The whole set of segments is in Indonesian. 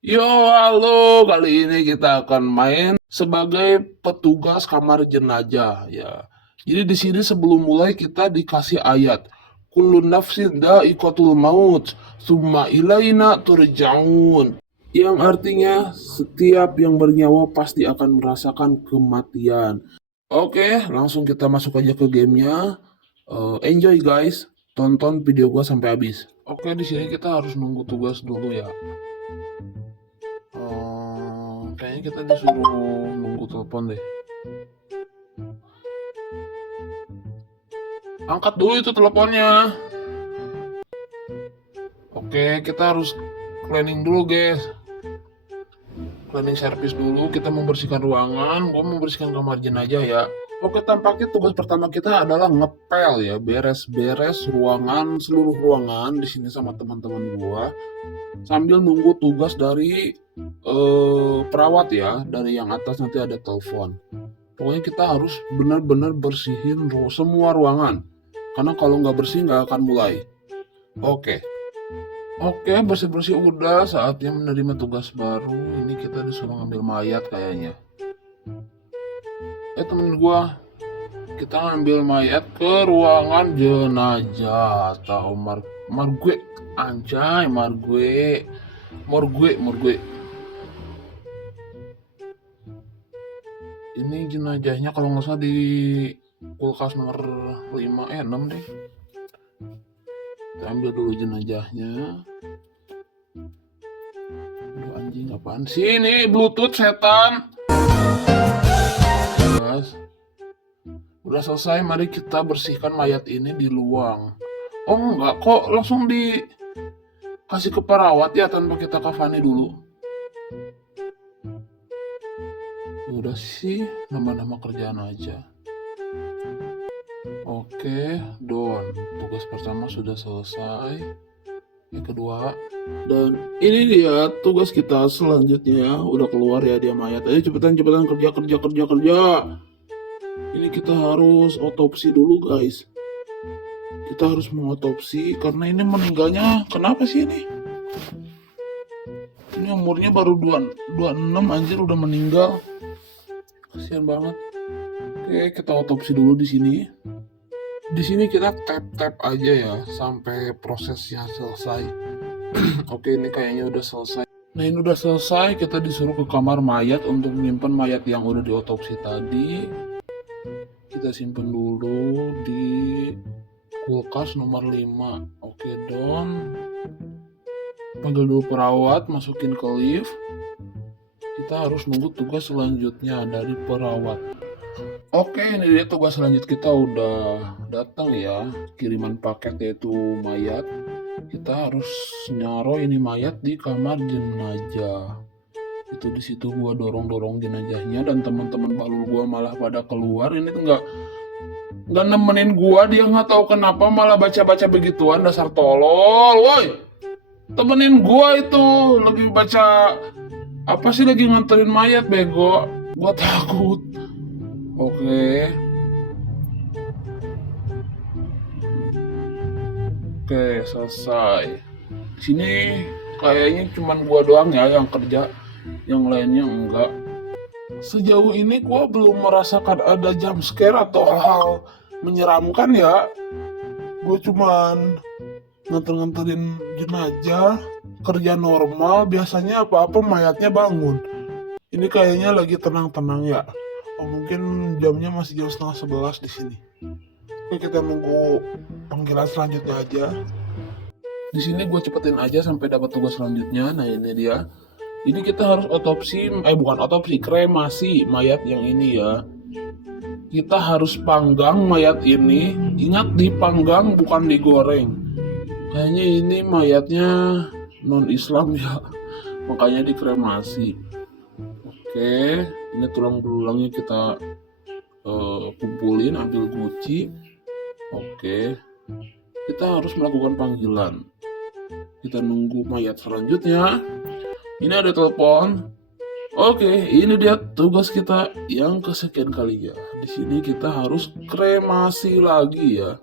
Yo, halo. Kali ini kita akan main sebagai petugas kamar jenazah ya. Jadi di sini sebelum mulai kita dikasih ayat. Kullu nafsin dha'iqatul maut, tsumma ilaina turja'un. Yang artinya setiap yang bernyawa pasti akan merasakan kematian. Oke, langsung kita masuk aja ke gamenya. Enjoy guys. Tonton video gua sampai habis. Oke, di sini kita harus nunggu tugas dulu ya. Kayaknya kita disuruh nunggu telepon deh. Angkat dulu itu teleponnya. Oke, kita harus cleaning dulu, guys. Cleaning service dulu, kita membersihkan ruangan. Gua membersihkan kamar jenazah ya. Oke, tampaknya tugas pertama kita adalah ngepel ya, beres-beres ruangan, seluruh ruangan di sini sama teman-teman gua. Sambil nunggu tugas dari perawat ya, dari yang atas nanti ada telepon. Pokoknya kita harus benar-benar bersihin semua ruangan. Karena kalau nggak bersih nggak akan mulai. Oke. Oke, bersih-bersih udah, saatnya menerima tugas baru. Ini kita disuruh ngambil mayat kayaknya. Temen gua, kita ngambil mayat ke ruangan jenazah atau margue. Anjay, margue. Morgue. Ini jenazahnya kalau nggak salah di kulkas nomor 5, 6 deh. Kita ambil dulu jenazahnya. Aduh anjing, apaan sih ini? Bluetooth setan. Guys, udah selesai, mari kita bersihkan mayat ini di luang. Oh enggak kok, langsung dikasih ke perawat ya tanpa kita kafani dulu. Udah sih, nama-nama kerjaan aja. Oke, Don. Tugas pertama sudah selesai. Yang kedua, dan ini dia tugas kita selanjutnya. Udah keluar ya dia mayat. Ayo cepetan kerja. Ini kita harus otopsi dulu guys. Kita harus mengotopsi karena ini meninggalnya kenapa sih ini? Ini umurnya baru 26 anjir udah meninggal. Kasihan banget. Oke, kita otopsi dulu di sini. Di sini kita tap aja ya sampai prosesnya selesai. Oke, ini kayaknya udah selesai. Nah, ini udah selesai, kita disuruh ke kamar mayat untuk menyimpan mayat yang udah diotopsi tadi. Kita simpen dulu di kulkas nomor 5. Oke, Don. Panggil dulu perawat, masukin ke lift. Kita harus nunggu tugas selanjutnya dari perawat. Oke, ini dia tugas selanjut kita udah datang ya, kiriman paket yaitu mayat. Kita harus nyaro ini mayat di kamar jenazah. Itu di situ gua dorong jenazahnya dan teman-teman balul gua malah pada keluar. Ini tuh nggak nemenin gua, dia nggak tahu kenapa malah baca-baca begituan, dasar tolol, woi. Temenin gua itu lagi baca apa sih, lagi nganterin mayat bego. Gua takut. Oke, selesai. Di sini kayaknya cuman gua doang ya yang kerja, yang lainnya enggak. Sejauh ini gua belum merasakan ada jump scare atau hal menyeramkan ya. Gua cuman nganterin jenazah, kerja normal, biasanya apa-apa mayatnya bangun. Ini kayaknya lagi tenang-tenang ya. Oh, mungkin jamnya masih jam setengah 11 di sini. Oke, kita nunggu panggilan selanjutnya aja. Di sini gue cepetin aja sampai dapat tugas selanjutnya. Nah, ini dia. Ini kita harus bukan otopsi, kremasi mayat yang ini ya. Kita harus panggang mayat ini. Ingat, dipanggang bukan digoreng. Kayaknya ini mayatnya non-Islam ya. Makanya dikremasi. Oke, ini tulang belulangnya kita kumpulin, ambil guci. Oke, kita harus melakukan panggilan. Kita nunggu mayat selanjutnya. Ini ada telepon. Oke, ini dia tugas kita yang kesekian kalinya. Di sini kita harus kremasi lagi ya.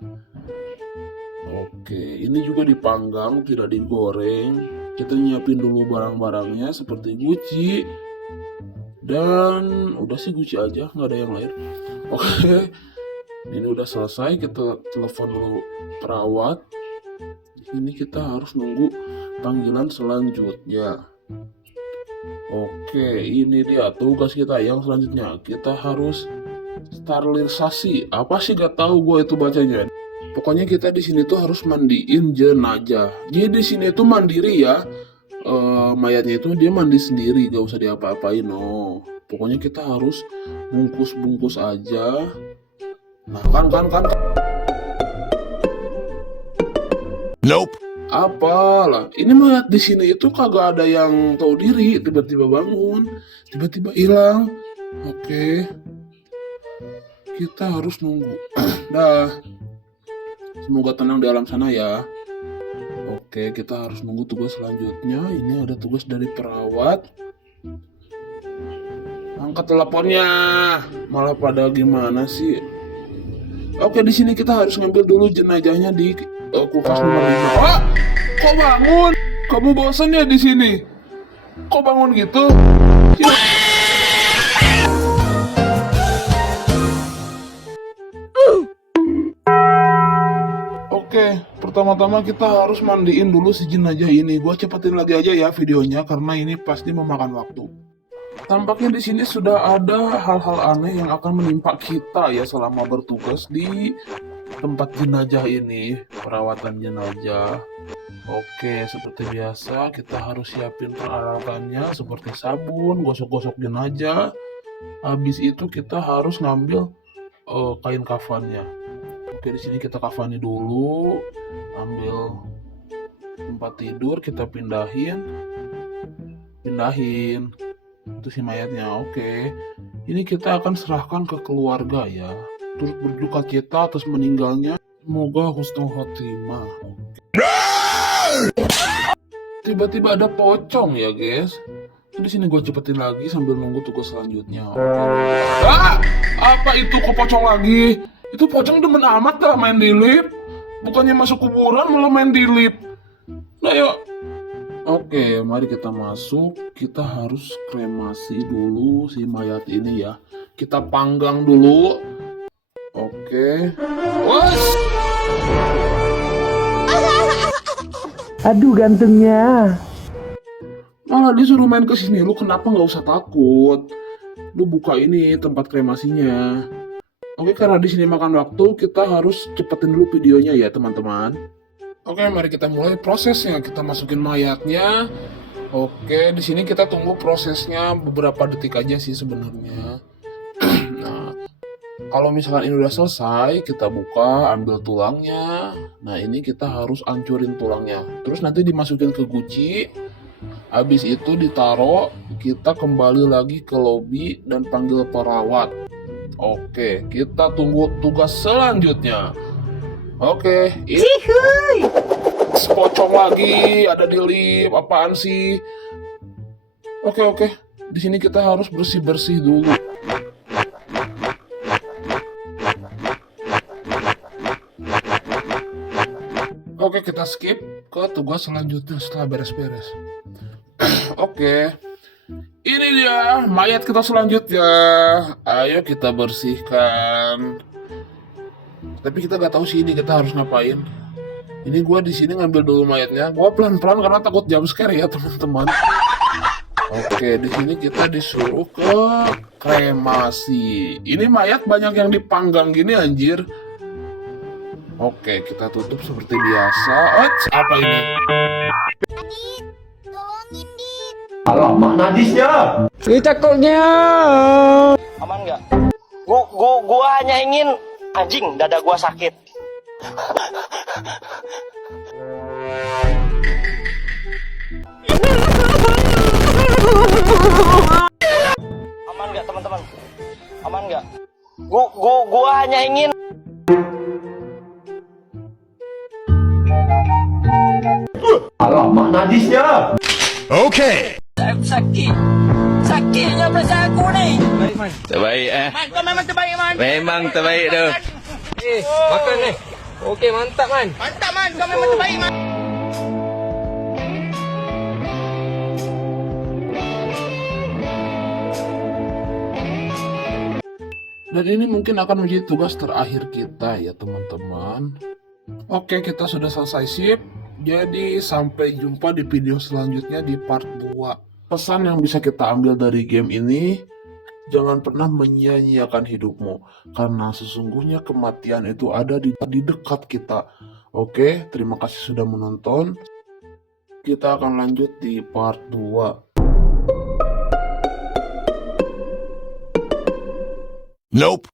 Oke, ini juga dipanggang, tidak digoreng. Kita nyiapin dulu barang-barangnya seperti guci. Dan udah sih guci aja, nggak ada yang lain. Oke, ini udah selesai. Kita telepon dulu perawat. Ini kita harus nunggu panggilan selanjutnya. Oke, ini dia tugas kita yang selanjutnya. Kita harus sterilisasi. Apa sih gak tahu gue itu bacanya. Pokoknya kita di sini tuh harus mandiin jenazah. Jadi di sini tuh mandiri ya. Mayatnya itu dia mandi sendiri, gak usah diapa-apain. No, pokoknya kita harus bungkus-bungkus aja. Nah, kan. Nope. Apalah, ini mayat di sini itu kagak ada yang tahu diri, tiba-tiba bangun, tiba-tiba hilang. Oke. Kita harus nunggu. Dah. Semoga tenang di alam sana ya. Oke, kita harus nunggu tugas selanjutnya. Ini ada tugas dari perawat. Angkat teleponnya. Malah pada gimana sih? Oke, di sini kita harus ngambil dulu jenazahnya di kulkas nomor 5. Wah, kok bangun? Kamu bosan ya di sini? Kok bangun gitu? Ya. Oke, pertama-tama kita harus mandiin dulu si jenazah ini. Gua cepetin lagi aja ya videonya karena ini pasti memakan waktu. Tampaknya di sini sudah ada hal-hal aneh yang akan menimpa kita ya selama bertugas di tempat jenazah ini, perawatan jenazah. Oke, seperti biasa kita harus siapin peralatannya seperti sabun, gosok-gosok jenazah. Habis itu kita harus ngambil kain kafannya. Oke, di sini kita kafani dulu, ambil tempat tidur, kita pindahin itu si mayatnya. Oke, ini kita akan serahkan ke keluarga ya, turut berduka cita atas meninggalnya, semoga husnul khotimah. Tiba-tiba ada pocong ya guys. Di sini gue cepetin lagi sambil nunggu tugas selanjutnya. Apa itu kok pocong lagi? Itu pocong demen amat dah main di lift. Bukannya masuk kuburan malah main di lift. Nah yuk. Oke, mari kita masuk. Kita harus kremasi dulu si mayat ini ya. Kita panggang dulu. Oke. Was! Aduh gantengnya. Malah disuruh main ke sini. Lu kenapa nggak usah takut? Lu buka ini tempat kremasinya. Oke, karena di sini makan waktu, kita harus cepetin dulu videonya ya teman-teman. Oke, mari kita mulai prosesnya. Kita masukin mayatnya. Oke, di sini kita tunggu prosesnya beberapa detik aja sih sebenarnya. Nah, kalau misalkan ini udah selesai, kita buka, ambil tulangnya. Nah, ini kita harus hancurin tulangnya. Terus nanti dimasukin ke guci. Habis itu ditaruh, kita kembali lagi ke lobi dan panggil perawat. Oke, kita tunggu tugas selanjutnya. Oke, ini pocong lagi ada di lift, apaan sih? Oke. Di sini kita harus bersih-bersih dulu. Oke, kita skip ke tugas selanjutnya setelah beres-beres. Oke. Ini dia mayat kita selanjutnya. Ayo kita bersihkan. Tapi kita nggak tahu sih ini kita harus ngapain. Ini gue di sini ngambil dulu mayatnya. Gue pelan-pelan karena takut jump scare ya teman-teman. Oke, di sini kita disuruh ke kremasi. Ini mayat banyak yang dipanggang gini anjir. Oke, kita tutup seperti biasa. Apa ini? Alamak najisnya. Ini takutnya. Aman nggak? Gua hanya ingin anjing dada gua sakit. Aman nggak teman-teman? Aman nggak? Gua hanya ingin. Alamak najisnya. Okay. Sakitnya perasaan aku ni. Terbaik Man, kau memang terbaik man. Memang terbaik tu. Makan ni. Okey, mantap man. Mantap man, kau memang terbaik man. Dan ini mungkin akan menjadi tugas terakhir kita ya teman-teman. Oke, kita sudah selesai sip. Jadi sampai jumpa di video selanjutnya di part 2. Pesan yang bisa kita ambil dari game ini, jangan pernah menyia-nyiakan hidupmu, karena sesungguhnya kematian itu ada di dekat kita. Oke, terima kasih sudah menonton. Kita akan lanjut di part 2. Nope.